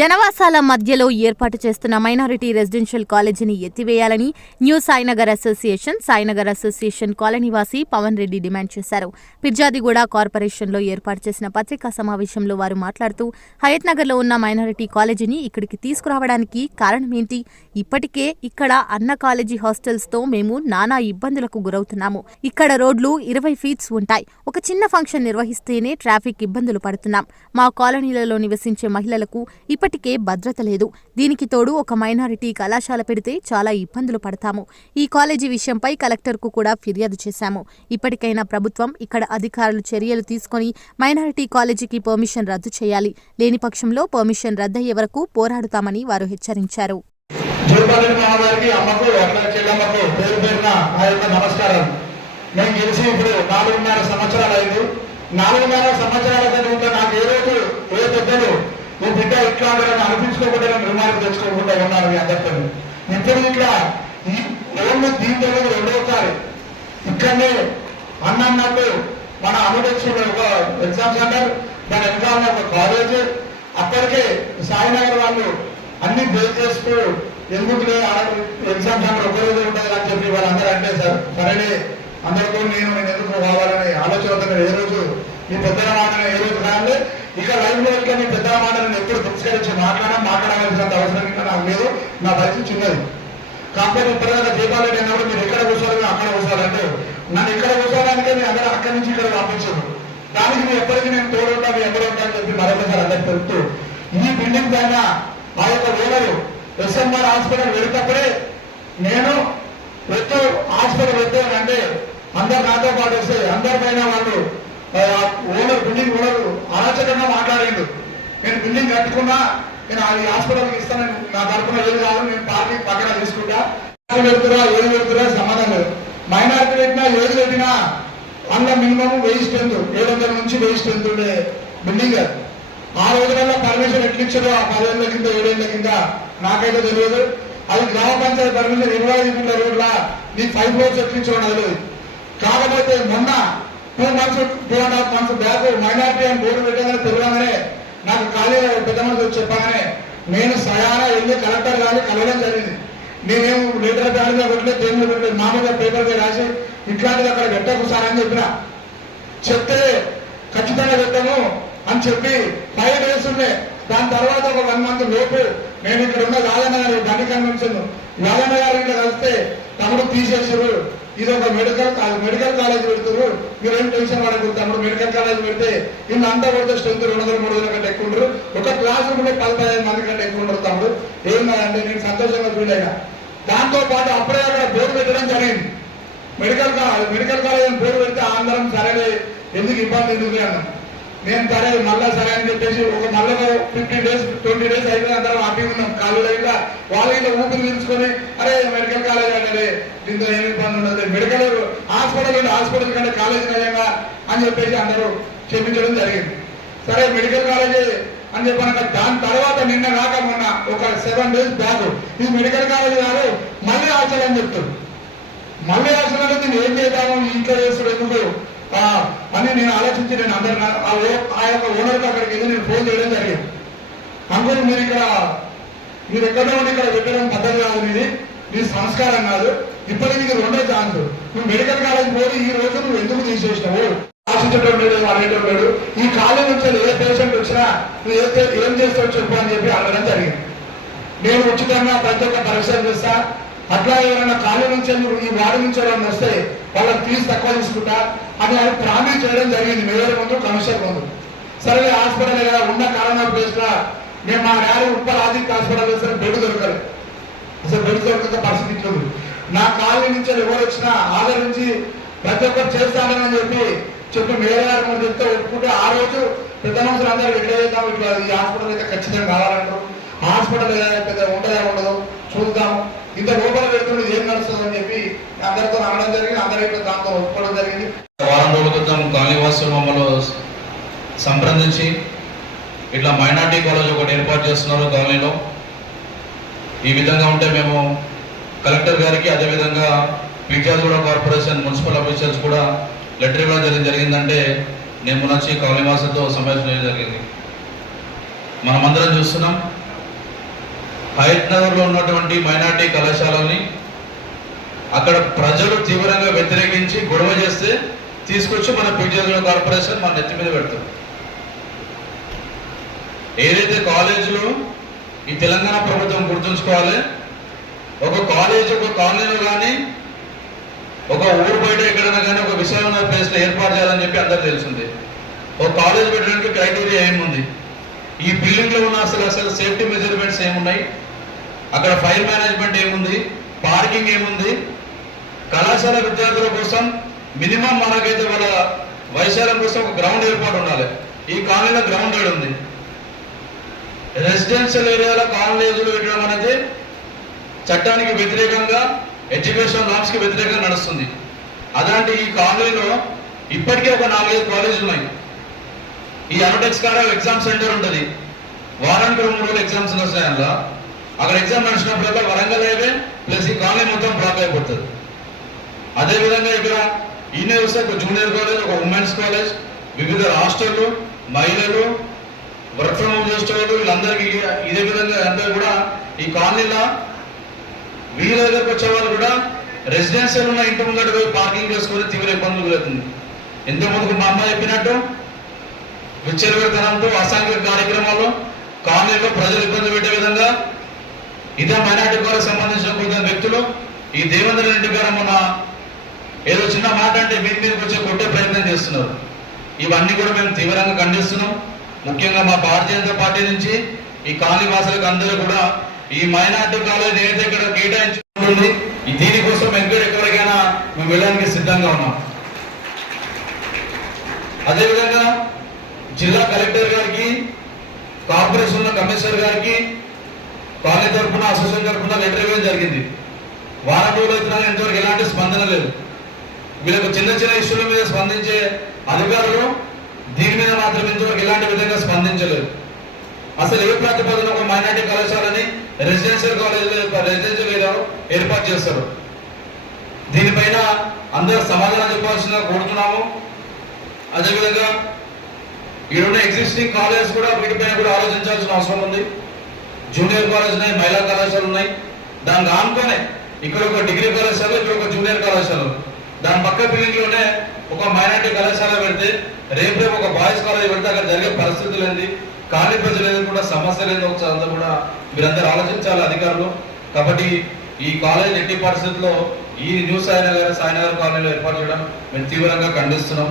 జనవాసాల మధ్యలో ఏర్పాటు చేస్తున్న మైనారిటీ రెసిడెన్షియల్ కాలేజీని ఎత్తివేయాలని new Sainagar association Sainagar association కాలనీవాసి Pawan Reddy demand చేశారు. పిర్జాదిగూడ కార్పొరేషన్లో ఏర్పాటు చేసిన పత్రికా సమావేశంలో వారు మాట్లాడుతూ హయత్ నగర్లో ఉన్న మైనారిటీ కాలేజీని ఇక్కడికి తీసుకురావడానికి కారణమేంటి ఇప్పటికే ఇక్కడ అన్న కాలేజీ హాస్టల్స్తో మేము నానా ఇబ్బందులకు గురవుతున్నాము. ఇక్కడ రోడ్లు ఇరవై ఫీట్స్ ఉంటాయి. ఒక చిన్న ఫంక్షన్ నిర్వహిస్తేనే ట్రాఫిక్ ఇబ్బందులు పడుతున్నాం. మా కాలనీలలో నివసించే మహిళలకు ఇప్పటి ఇప్పటికే భద్రత లేదు. దీనికి తోడు ఒక మైనారిటీ కళాశాల పెడితే చాలా ఇబ్బందులు పడతాము. ఈ కాలేజీ విషయంపై కలెక్టర్కు కూడా ఫిర్యాదు చేశాము. ఇప్పటికైనా ప్రభుత్వం ఇక్కడ అధికారులు చర్యలు తీసుకొని మైనారిటీ కాలేజీకి పర్మిషన్ రద్దు చేయాలి. లేని పక్షంలో పర్మిషన్ రద్దయ్యే వరకు పోరాడుతామని వారు హెచ్చరించారు. నేను గెలిచి ఇప్పుడు నాలుగున్నర సంవత్సరాలు అయింది. నాలుగున్నర సంవత్సరాల తర్వాత నాకు ఏ రోజు ఏ పెద్దలు నువ్వు బిడ్డ ఇట్లా ఉండడం అనిపించుకోకుండా నిర్మాణం తెచ్చుకోకుండా ఉన్నారు మీ అందరితో. ఇప్పుడు ఇట్లా ఈ దీని దగ్గర రెండవసారి ఇక్కడనే అన్న అన్నట్టు మన అమిటెక్స్ ఒక ఎగ్జామ్ సెంటర్ దాని వెనకాల ఒక కాలేజ్ అక్కడికే సాయినగర్ వాళ్ళు అన్ని బేస్ చేస్తూ ఎందుకు ఎగ్జామ్ సెంటర్ ఒక రోజు ఉంటుంది అని చెప్పి వాళ్ళందరూ అంటే సార్ సరే అందరితో నేను నేను ఎందుకు కావాలనే ఆలోచన ఏ రోజు మీ పెద్దల మాటను ఏ రోజు కాదు ఇక లైవ్లో ఇట్లా మీ పెద్దల మాటను ఎప్పుడు తిరస్కరించి మాట్లాడా మాట్లాడవలసినంత అవసరం కింద నాకు లేదు. నా పరిస్థితి చిన్నది. కాకపోతే ఇప్పటిదాకా దీపాలు అన్నప్పుడు మీరు ఎక్కడ కూర్చోవాలి అక్కడ కూర్చోవాలంటే నన్ను ఇక్కడ కూర్చోవడానికే మీరు అందరూ అక్కడి నుంచి ఇక్కడ పంపించారు. దానికి మీరు ఎప్పటికీ నేను తోడుంటా మీ ఎక్కడ ఉంటా అని చెప్పి మరొకసారి అందరికి తెలుపుతూ ఈ బిల్డింగ్ పైన ఆ యొక్క ఓనరు ఎస్ఎంఆర్ హాస్పిటల్ వెళ్తేప్పుడే నేను వెళ్తూ హాస్పిటల్ వెళ్తానంటే అందరు నాతో పాటు వస్తే అందరిపైన వాళ్ళు ఓనర్ బిల్డింగ్ ఓనర్ అరాచకంగా మాట్లాడిండు. నేను బిల్డింగ్ కట్టుకున్నా నేను అది హాస్పిటల్కి ఇస్తాను నా తరఫున ఏది కాదు నేను పార్టీ పక్కన తీసుకుంటా. పెడుతురా ఏది పెడుతురా సమాధానం లేదు. మైనార్టీ పెట్టినా ఏది పెట్టినా అందులో మినిమం వెయ్యి స్ట్రెంత్ ఏడు వందల నుంచి వెయ్యి స్ట్రెంత్ ఉండే బిల్డింగ్ ఆ రోజులలో పర్మిషన్ ఎట్లా ఆ పదేళ్ళ కింద ఏడేళ్ళ కింద నాకైతే తెలియదు. అది గ్రామ పంచాయతీ పర్మిషన్ ఇరవై ఐదు కింద రోడ్ల నీకు ఫైవ్ ఫ్లోర్స్ ఎట్లించడం తెలియదు. కాకపోతే మొన్న two months two and half months back minority అని బోర్డు పెట్టగానే తెలియగానే నాకు ఖాళీ పెద్ద మనుషులు వచ్చి చెప్పగానే నేను సయానా వెళ్ళి కలెక్టర్ కానీ కలవడం జరిగింది. నేనేం లీటర్ ప్యాడ్గా పెట్టలేదు దేని పెట్టలేదు మామూలుగా పేపర్గా రాసి ఇట్లాంటిది అక్కడ పెట్టకు సార్ అని చెప్పిన. చెప్తే ఖచ్చితంగా పెట్టాము అని చెప్పి ఫైవ్ డేస్ ఉండే దాని తర్వాత ఒక వన్ మంత్ లోపు నేను ఇక్కడ ఉన్న యాదన్న గారి బండి కన్వెన్షన్ యాదన్న గారి కలిస్తే తమ్ముడు తీసేసారు ఇది ఒక మెడికల్ మెడికల్ కాలేజ్ పెడుతున్నారు మీరు ఏం టెన్షన్ పడకూడదు తమ్ముడు. మెడికల్ కాలేజ్ పెడితే ఇన్ని అంతా పడితే స్ట్రెంత్ రెండు వందల మూడు వందల కంటే ఎక్కువ ఉండరు. ఒక క్లాస్ రూమ్లో పది పదిహేను మంది కంటే ఎక్కువ ఉండరు తమ్ముడు. ఏం నేను సంతోషంగా ఫీల్ అయినా దాంతో పాటు అప్పుడే అక్కడ బోర్డు పెట్టడం జరిగింది. మెడికల్ కాలేజ్ మెడికల్ కాలేజ్ అని పేరు పెడితే అందరం సరే ఎందుకు ఇబ్బంది ఎందుకు అన్నాం. నేను సరే మళ్ళా సరే అని చెప్పేసి ఫిఫ్టీన్ డేస్ ట్వంటీ డేస్ అయిపోయిన అందరం హ్యాపీ ఉన్నాం. కాళ్ళు ఇలా వాళ్ళు ఇలా ఊపిరి తీసుకొని అరే మెడికల్ కాలేజ్ అంటే దీంతో ఏమి ఇబ్బంది ఉండదు. మెడికల్ హాస్పిటల్ ఉంది హాస్పిటల్ కంటే కాలేజ్ నయంగా అని చెప్పేసి అందరూ చెప్పించడం జరిగింది. సరే మెడికల్ కాలేజీ అని చెప్పాను దాని తర్వాత నిన్న కాక మొన్న ఒక సెవెన్ డేస్ బ్యాక్ ఇది మెడికల్ కాలేజ్ కాదు మళ్ళీ హాస్టల్ అని చెప్తారు. మళ్ళీ అసలు అంటే నేను ఏం చేద్దాము? ఇంట్లో చేస్తాడు ఎందుకు? అని నేను ఆలోచించి నేను అందరు ఆ యొక్క ఓనర్కి అక్కడికి వెళ్ళి నేను ఫోన్ చేయడం అంకుల్ మీరు ఇక్కడ మీరు ఎక్కడో ఉండి ఇక్కడ పెట్టడం పద్ధతి కాదు మీది మీ సంస్కారం కాదు. ఇప్పటికి ఇది రెండో ఛాన్స్. నువ్వు మెడికల్ కాలేజ్ పోయి ఈ రోజు నువ్వు ఎందుకు తీసేసినావు? ఆశించడం లేదు అనేయడం లేదు ఈ కాలేజ్ నుంచి ఏ పేషెంట్ వచ్చినా నువ్వు ఏ ఏం చేస్తావు చెప్పు అని చెప్పి అడగడం జరిగింది. నేను ఉచితంగా ప్రతి ఒక్క పరీక్షలు చేస్తా. అట్లా ఎవరైనా ఖాళీ నుంచి ఈ వాడి నుంచి ఎవరైనా వస్తే వాళ్ళకి ఫీజు తక్కువ తీసుకుంటా అని ఆయన ప్రామిస్ చేయడం జరిగింది. మేయర్ ముందు కమిషనర్ ముందు. సరే హాస్పిటల్ ఉన్న కరోనా ప్లేస్ నేను మా daddy Uppal Aditya hospital bed దొరకలేదు అసలు బెడ్ దొరకక పరిస్థితి ఇట్లా నా కాలనీ నుంచి ఎవరు వచ్చినా ఆదరించి ప్రతి ఒక్కరు చేస్తానని చెప్పి చెప్పి మేయర్ గారు మనం చెప్తే ఒప్పుకుంటే ఆ రోజు పెద్ద మనుషులు అందరూ ఎట్లా చేద్దాం ఇట్లా ఈ హాస్పిటల్ అయితే ఖచ్చితంగా కావాలంటారు. హాస్పిటల్ పెద్ద ఉంటుందా ఉండదు చూద్దాం ఇంత లోపల పెడుతుండే ఏం నడుస్తుంది అని చెప్పి అందరితో అనడం జరిగింది. అందరూ ఇట్లా దాంతో ఒప్పుకోవడం జరిగింది. వారం రోజుల క్రితం కాలనీవాసులు మమ్మల్ని సంప్రదించి ఇట్లా మైనార్టీ కాలేజ్ ఒకటి ఏర్పాటు చేస్తున్నారు కాలనీలో. ఈ విధంగా ఉంటే మేము కలెక్టర్ గారికి అదేవిధంగా పిక్చాదగూడ కార్పొరేషన్ మున్సిపల్ అఫీషియల్స్ కూడా లెటర్ ఇవ్వడం జరిగింది జరిగిందంటే నేను నచ్చి కాలనీవాసులతో సమావేశం చేయడం జరిగింది. మనమందరం చూస్తున్నాం. హయత్ నగర్లో ఉన్నటువంటి మైనార్టీ కళాశాలని అక్కడ ప్రజలు తీవ్రంగా వ్యతిరేకించి గొడవ చేస్తే తీసుకొచ్చి మన పిటిఎల్ కార్పొరేషన్ మన నెత్తి మీద పెడతాం ఏదైతే కాలేజీలు ఈ తెలంగాణ ప్రభుత్వం గుర్తుంచుకోవాలి ఒక కాలేజ్ ఒక కాలనీలో కానీ ఒక ఊరు బయట ఎక్కడైనా కానీ ఒక విశాలమైన ప్లేస్లో ఏర్పాటు చేయాలని చెప్పి అందరు తెలిసింది. ఒక కాలేజ్ పెట్టడానికి క్రైటీరియా ఏముంది? ఈ బిల్డింగ్లో ఉన్న అసలు అసలు సేఫ్టీ మెజర్మెంట్స్ ఏమున్నాయి? అక్కడ ఫైర్ మేనేజ్మెంట్ ఏముంది? పార్కింగ్ ఏముంది? కళాశాల విద్యార్థుల కోసం మినిమం మనకైతే వాళ్ళ వైశాల్యం కోసం ఒక గ్రౌండ్ ఏర్పాటు ఉండాలి. ఈ కాలనీలో గ్రౌండ్ ఏడు ఉంది రెసిడెన్షియల్ ఏరియాలో కాలేజీలు పెట్టడం అనేది చట్టానికి వ్యతిరేకంగా ఎడ్యుకేషన్ నామ్స్ వ్యతిరేకంగా నడుస్తుంది. అలాంటి ఈ కాలనీలో ఇప్పటికే ఒక నాలుగైదు కాలేజీలు ఉన్నాయి. ఈ అనటెక్స్ కాడ ఎగ్జామ్ సెంటర్ ఉంటుంది. వారానికి రెండు రోజులు ఎగ్జామ్స్ వస్తాయి అందులో. అక్కడ ఎగ్జామ్ నడిచినప్పుడల్లా వరంగల్ హైవే ప్లస్ ఈ కాలనీ మొత్తం బ్లాక్ అయిపోతుంది. అదేవిధంగా ఇక్కడ ఈయన వస్తే ఒక జూనియర్ కాలేజ్ ఒక ఉమెన్స్ కాలేజ్ వివిధ హాస్టళ్ళు మహిళలు వర్క్ ఫ్రమ్ హోమ్ చేసేవాళ్ళు వీళ్ళందరికీ ఇదే విధంగా అందరూ కూడా ఈ కాలనీలో వీళ్ళ దగ్గరకు వచ్చే వాళ్ళు కూడా రెసిడెన్షియల్ ఉన్న ఇంటి ముందర పోయి పార్కింగ్ చేసుకుని తీవ్ర ఇబ్బందులు కలుగుతుంది ఎంతో మా అమ్మ చెప్పినట్టు విచ్చలవిడితనంతో అసాంఘిక కార్యక్రమాలు కాలనీలో ప్రజలు ఇబ్బంది పెట్టే విధంగా ఇదే మైనార్టీ వారికి సంబంధించిన కొంత వ్యక్తులు ఈ దేవేంద్ర రెడ్డి గారు మన ఏదో చిన్న మాట అంటే మీద మీదకి వచ్చే కొట్టే ప్రయత్నం చేస్తున్నారు. ఇవన్నీ కూడా మేము తీవ్రంగా ఖండిస్తున్నాం. ముఖ్యంగా మా భారతీయ జనతా పార్టీ నుంచి ఈ కాలనీ వాసులకు అందరూ కూడా ఈ మైనార్టీ కాలేజ్ ఏదైతే ఇక్కడ కేటాయించుకుంటుంది దీనికోసం ఎక్కడ ఎక్కడికైనా మేము వెళ్ళడానికి సిద్ధంగా ఉన్నాం. అదేవిధంగా జిల్లా కలెక్టర్ గారికి కార్పొరేషన్ కమిషనర్ గారికి కాలేజ్ తరఫున అసోసియేషన్ తరఫున లెటర్ ఇవ్వడం జరిగింది. వారం రోజులు అవుతున్నా ఇంతవరకు ఎలాంటి స్పందన లేదు. వీళ్ళకు చిన్న చిన్న ఇష్యూల మీద స్పందించే అధికారులు దీని ఇంతవరకు ఎలాంటి విధంగా స్పందించలేదు. అసలు ఏ ప్రాతిపదికన ఒక మైనార్టీ కళాశాలని రెసిడెన్షియల్ కాలేజీలో రెసిడెన్షియల్ ఏరియాలో ఏర్పాటు చేస్తారు. దీనిపైన అందరూ సమాధానం చెప్పాల్సిన కోరుతున్నాము. అదేవిధంగా ఈడున్న ఎగ్జిస్టింగ్ కాలేజ్ కూడా వీటిపైన కూడా ఆలోచించాల్సిన అవసరం ఉంది. జూనియర్ కాలేజ్ ఉన్నాయి మహిళా కళాశాలలు ఉన్నాయి. దానికి ఆనుకొని ఇక్కడ ఒక డిగ్రీ కళాశాల ఇక్కడ ఒక జూనియర్ కళాశాల. దాని పక్క బిల్డింగ్లోనే ఒక మైనార్టీ కళాశాల పెడితే రేపు రేపు ఒక బాయ్స్ కాలేజ్ పెడితే అక్కడ జరిగే పరిస్థితులు ఏంది? ఖాళీ ప్రజలు కూడా సమస్యలు ఏందో ఒకసారి అంతా కూడా మీరందరూ ఆలోచించాలి అధికారులు. కాబట్టి ఈ కాలేజ్ ఎట్టి పరిస్థితుల్లో ఈ న్యూ సాయినగర్ సాయినగర్ కాలనీలో ఏర్పాటు చేయడం మేము తీవ్రంగా ఖండిస్తున్నాం.